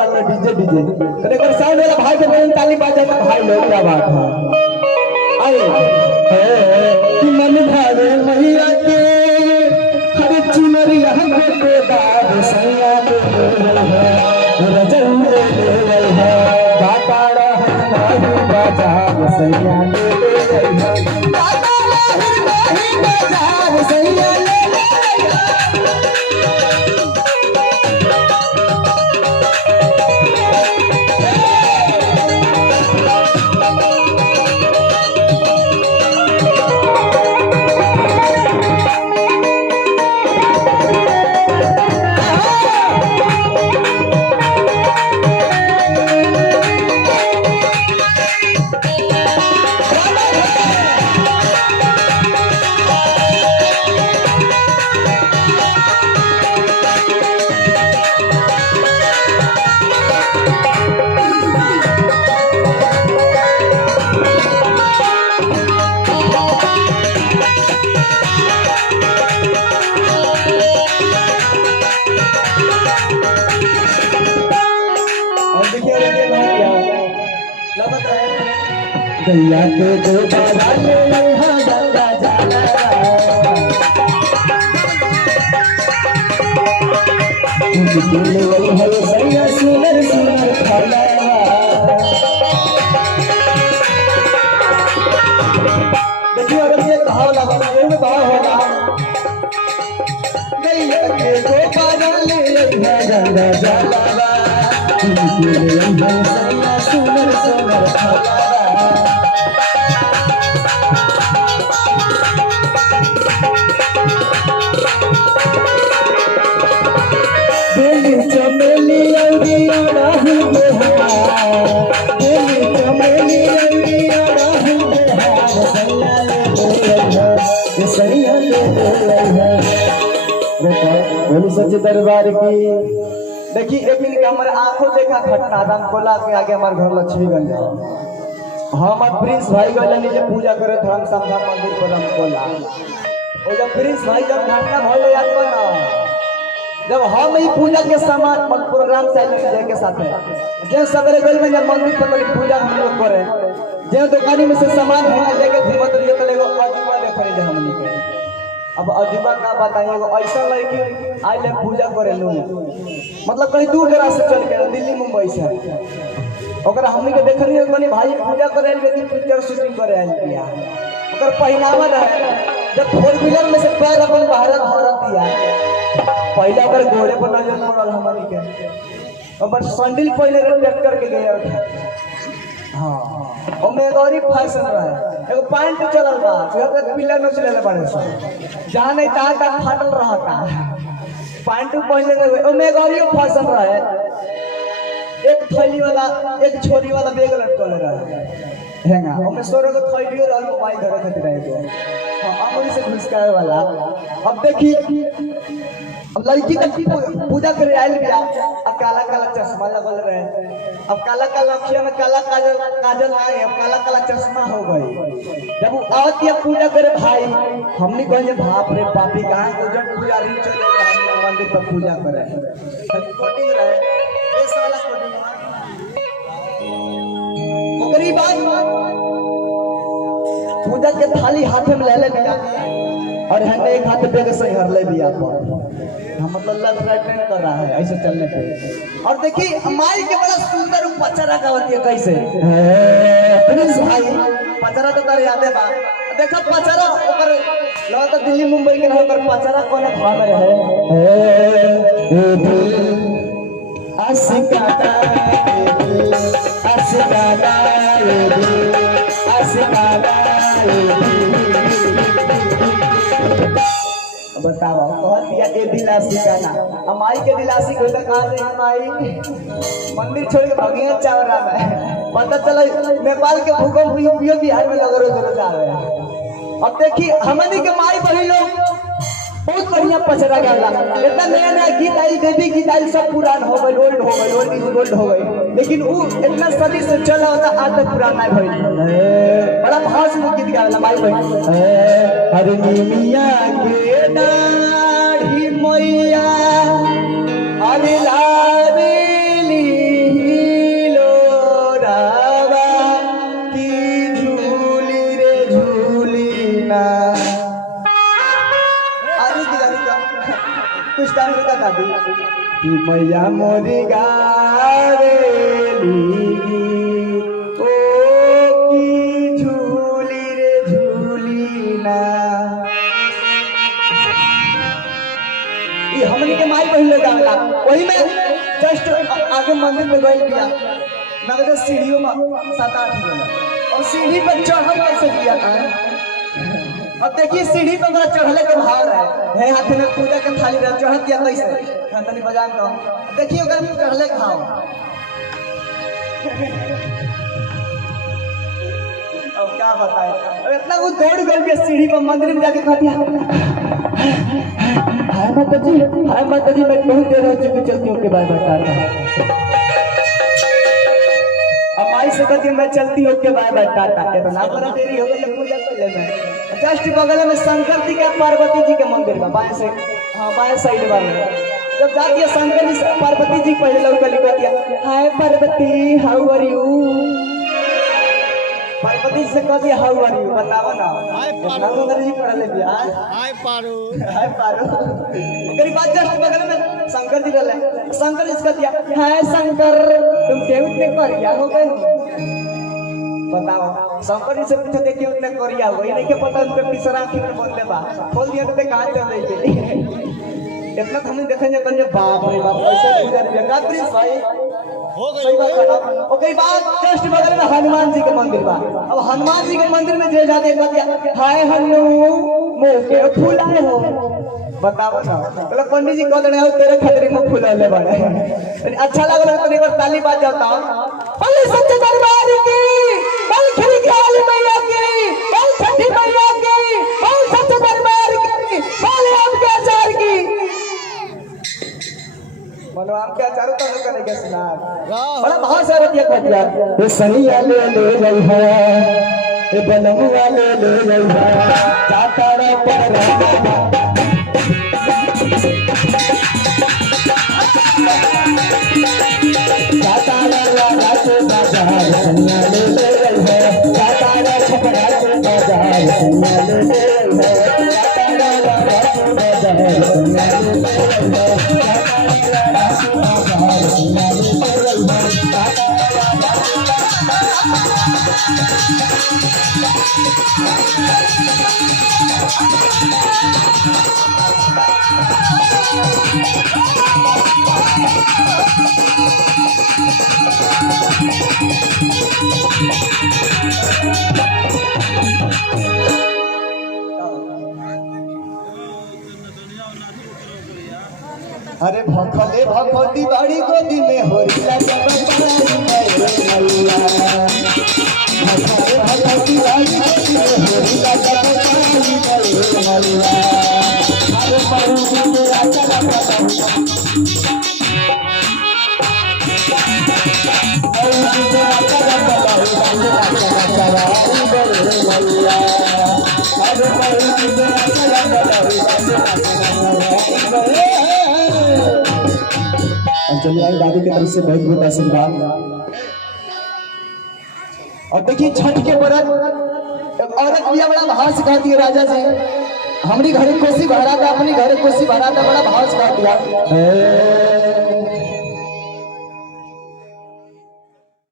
बात है DJ DJ तो एक साउंड वाला भाई के बोल ताली बजाएगा भाई लोग क्या बात है आए कि मन भावे मैया के हर चुनरिया के दाद सैया के रजन ले है बाटाड़ा है बाजार सैया ले है बाटाड़ा है बाजार सैया ले गैया के दो बाबा हाँ गंगा जाला उनके वही है सैया सुनर सुनर खाला देखिए और ये कहां लगा ये में कहां होगा गैया के दो बाबा है गंगा जाला उनके वही है सैया सुनर सुनर खाला सच्चे दरबार की देखिए एक मिनट हमारे आंखों देखा घटना राम कोला के आगे हमारे घर लक्ष्मीगंज हमारे प्रिंस भाई गए नीचे पूजा करे धर्म समझा मंदिर पर राम कोला और जब प्रिंस भाई जब घटना भले याद बना जब हम ही पूजा के सामान प्रोग्राम से के साथ है जे सवेरे गल में जब मंदिर पर पूजा हम लोग करे जे दुकानी में से सामान हम लेके घूमत रहिए तो लेगो अजूबा देखे जे हमनी के अब अजूबा का बताइए ऐसा लड़की आई ले पूजा करे लो मतलब कहीं दूर दराज से चल के दिल्ली मुंबई से ओकरा हमनी के देखलिए कोनी भाई पूजा करे आइल बेटी पिक्चर शूटिंग करे आइल बिया ओकर पहनावा रहे जब फोर व्हीलर में से पैर अपन बाहर धरत दिया पहला ओकर घोड़े पर नजर पड़ल हमनी के और सैंडल पहले ट्रैक्टर के गया हां और मेगौरी फैशन रहे एगो पैंट चलल बा फिर पिल्ला न चले बाड़े से जहां नहीं ता तक फाटल रहता पैंट पहले रहे और मेगौरी फैशन रहे एक थैली वाला एक छोरी वाला बैग लटकल रहे हैंगा हमें सोरे को थैली और मोबाइल धरे खातिर रहे हां अमरी से घुसकाए वाला अब देखी अब लड़की तक पूजा करे आइल बिया अब काला काला चश्मा लगल रहे अब काला काला अखिया में काला काजल आए अब काला काला चश्मा हो गई जब आवत या पूजा करे भाई हमनी कहे बाप रे पापी कहां उजट पुजारी चले हम मंदिर पर पूजा करे खाली कोटिंग रहे ये साला कोटिंग ओकरी बात पूजा के थाली हाथ में ले ले बिया और हंडे एक हाथ बैग से हर ले बिया पर हम मतलब लग राइट नहीं कर रहा है ऐसे चलने पे और देखिए माई के बड़ा सुंदर पचरा गावती है कैसे प्रिंस भाई पचरा तो तारे याद है बा देखा पचरा ऊपर लगा तो दिल्ली मुंबई के ना ऊपर पचरा कौन भाग रहे आशिकाना आशिकाना आशिकाना बताओ कहत दिया ए दिलासी गाना माई के दिलासी कोई तो कहां से माई मंदिर छोड़ के भगिया चावरा में पता चला नेपाल के भूकंप यूपी बिहार में लगरो जरूर आवे अब देखी हमनी के माई बहन लोग बहुत बढ़िया पचरा गाला इतना नया नया गीत आई देवी गीत आई सब पुरान हो गए ओल्ड हो गए ओल्ड इज गोल्ड हो गए लेकिन वो इतना सदी से चला होता आज तक पुराना नहीं भइल बड़ा भाष में गीत गाला माई बहन हर मिया के दाढ़ी मैया अरे लावेली कि मैया मोरी गावेली ओ की झूली रे झूली ना। ये हमनी के माई बहन लोग गावेला वही में जस्ट आगे मंदिर में गइल बिया नगद सीढ़ियों में 7-8 गइल और सीढ़ी पर चढ़ल कैसे बिया था। अब देखिए सीढ़ी पर बड़ा चढ़ले के भाव है हाथ में पूजा के थाली रह चढ़त दिया कैसे तनी बजान तो देखिए ओकर चढ़ले के भाव। अब क्या बताए अब इतना वो दौड़ गई के सीढ़ी पर मंदिर में जाके कहती है हाय माता जी मैं बहुत देर हो चुकी चलती हूँ के बाद बता अब आई से कहती मैं चलती हूँ के बाद टाटा के तो ना बड़ा देरी हो गई पूजा कर लेना। जस्ट बगल में शंकर जी के पार्वती जी के मंदिर में बाएं से हाँ बाएं साइड वाले जब जाती है शंकर जी पार्वती जी पहले लोग कहती है हाय पार्वती हाउ आर यू। पार्वती से कहती है हाउ आर यू बताओ ना अंग्रेजी पढ़ ले बिया हाय पारू ओकरी बात जस्ट बगल में शंकर जी रहले शंकर जी कहती है हाय शंकर तुम क्यों इतने करिया हो गए बताओ। शंकर जी से पूछो देखिए उतने करिया हो गई नहीं के पता उनके तीसरा आंखी में बोलते बा खोल दिया तो कहां चल रही है इतना हम देखेंगे कल बाप रे बाप कैसे गुजर गया का प्रिंस भाई हो गई सही बात बता। ओके बात जस्ट बगल में हनुमान जी के मंदिर बा अब हनुमान जी के मंदिर में जे जाते कहते हाय हनु मुंह के फुलाए हो बताओ ना बोले पंडित जी कह देने तेरे खतरे में फुलाले बड़े अच्छा लगल तो एक बार ताली बाज जाता बोले सच्चे दरबार की बोल खरी काली मैया की बोल छठी मैया की बोल सच्चे दरबार की बोल हम के आचार की बोलो हम के आचार तो लोग करेंगे सुना बड़ा भाव से रतिया कह दिया ए सनिया ले गई है ए बनमुआ ले गई है चाटारा पर सनिया ले गई है चाटारा छपरा से बाजार सनिया ले गई है चाटारा बाजार सनिया ले गई है चाटारा बाजार सनिया ले गई है अरे भखले भखती बाड़ी गोदी में होरिला भखले भखती बाड़ी गोदी में होरिला अरे परू के आचरा चलिए आई दादी की तरफ से बहुत बहुत आशीर्वाद। और देखिए छठ के व्रत औरत भी बड़ा भाव सिखाती है राजा जी हमारी घरे कोसी भरा था अपनी घरे कोसी भरा था बड़ा भाव सिखाती है